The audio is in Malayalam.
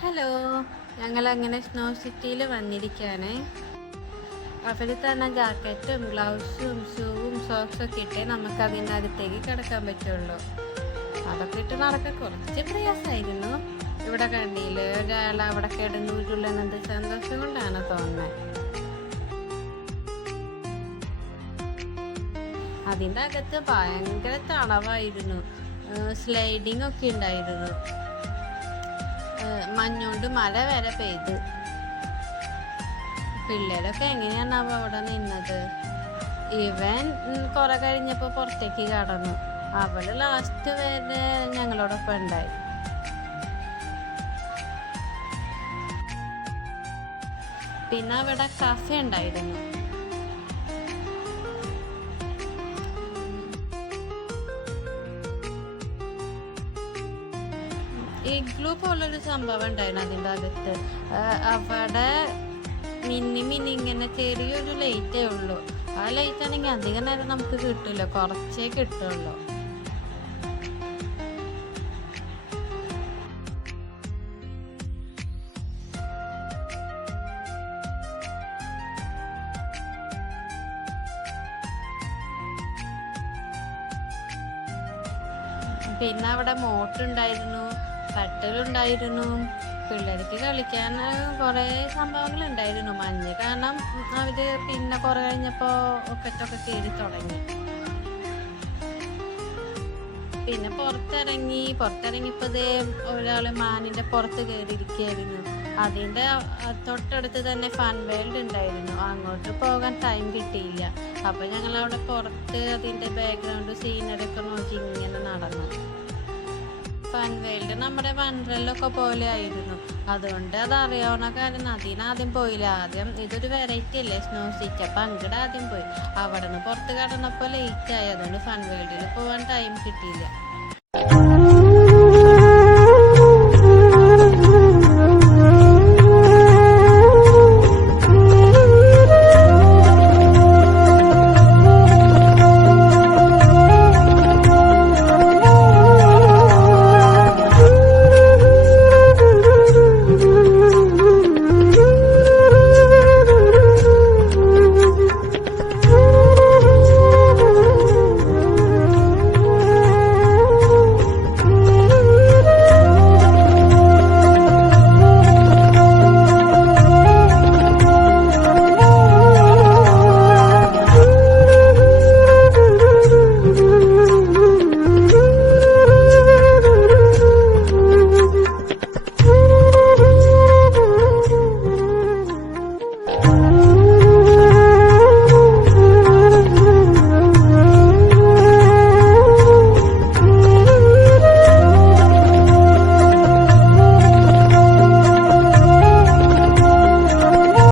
ഹലോ, ഞങ്ങളങ്ങനെ സ്നോ സിറ്റിയിൽ വന്നിരിക്കുകയാണ്. അവർ തന്നെ ജാക്കറ്റും ഗ്ലൗസും ഷൂവും സോക്സൊക്കെ ഇട്ടേ നമുക്ക് അതിനകത്തേക്ക് കിടക്കാൻ പറ്റുള്ളൂ. അതൊക്കെ ഇട്ട് നടക്കാൻ കുറച്ച് പ്രയാസമായിരുന്നു. ഇവിടെ കണ്ടില്ലേ, ഒരാൾ അവിടെ കിടന്നൂരുള്ളത് സന്തോഷം കൊണ്ടാണ് തോന്നുന്നത്. അതിൻ്റെ അകത്ത് ഭയങ്കര തണവായിരുന്നു. സ്ലൈഡിങ് ഒക്കെ ഉണ്ടായിരുന്നു. മഞ്ഞുകൊണ്ട് മഴ വരെ പെയ്ത്. പിള്ളേരൊക്കെ എങ്ങനെയാണാവോ അവിടെ നിന്നത്. ഇവൻ കുറെ കഴിഞ്ഞപ്പോൾ പുറത്തേക്ക് കടന്നു. അവള് ലാസ്റ്റ് വരെ ഞങ്ങളോടൊപ്പം ഉണ്ടായി. പിന്നെ അവിടെ കഫേ ഉണ്ടായിരുന്നു. ഇഗ്ലൂ പോലൊരു സംഭവം ഉണ്ടായിരുന്നു അതിൻ്റെ അകത്ത്. അവിടെ മിന്നി മിന്നി ഇങ്ങനെ ചെറിയൊരു ലൈറ്റേ ഉള്ളൂ. ആ ലൈറ്റ് ആണെങ്കിൽ അധികം നേരം നമുക്ക് കിട്ടില്ല, കുറച്ചേ കിട്ടുള്ളൂ. പിന്നെ അവിടെ മോട്ടുണ്ടായിരുന്നു, കട്ടിലുണ്ടായിരുന്നു. പിള്ളേർക്ക് കളിക്കാൻ കുറേ സംഭവങ്ങൾ ഉണ്ടായിരുന്നു. മഞ്ഞ് കാരണം അവര് പിന്നെ കുറെ കഴിഞ്ഞപ്പോൾ ഒക്കത്തൊക്കെ കയറി തുടങ്ങി. പിന്നെ പുറത്തിറങ്ങിയപ്പോൾ ദേ ഒരാള് മാനിന്റെ പുറത്ത് കയറിയിരിക്കുകയായിരുന്നു. അതിന്റെ തൊട്ടടുത്ത് തന്നെ ഫൺ വേൾഡ് ഉണ്ടായിരുന്നു. അങ്ങോട്ട് പോകാൻ ടൈം കിട്ടിയില്ല. അപ്പൊ ഞങ്ങൾ അവിടെ പുറത്ത് അതിന്റെ ബാക്ക്ഗ്രൗണ്ട് സീനറി ഒക്കെ നോക്കി ഇങ്ങനെ നടന്നു. ഫൺ വേൾഡ് നമ്മുടെ വണ്ടർലൊക്കെ പോലെ ആയിരുന്നു. അതുകൊണ്ട് അത് അറിയാവുന്ന കാര്യം അതിനാദ്യം പോയില്ല. ആദ്യം ഇതൊരു വെറൈറ്റി അല്ലേ സ്നോ സിറ്റി, അപ്പം അങ്ങോട്ട് ആദ്യം പോയി. അവിടെ നിന്ന് പുറത്ത് കടന്നപ്പോൾ ലേറ്റ് ആയി. അതുകൊണ്ട് ഫൺ വേൾഡിൽ പോകാൻ ടൈം കിട്ടിയില്ല.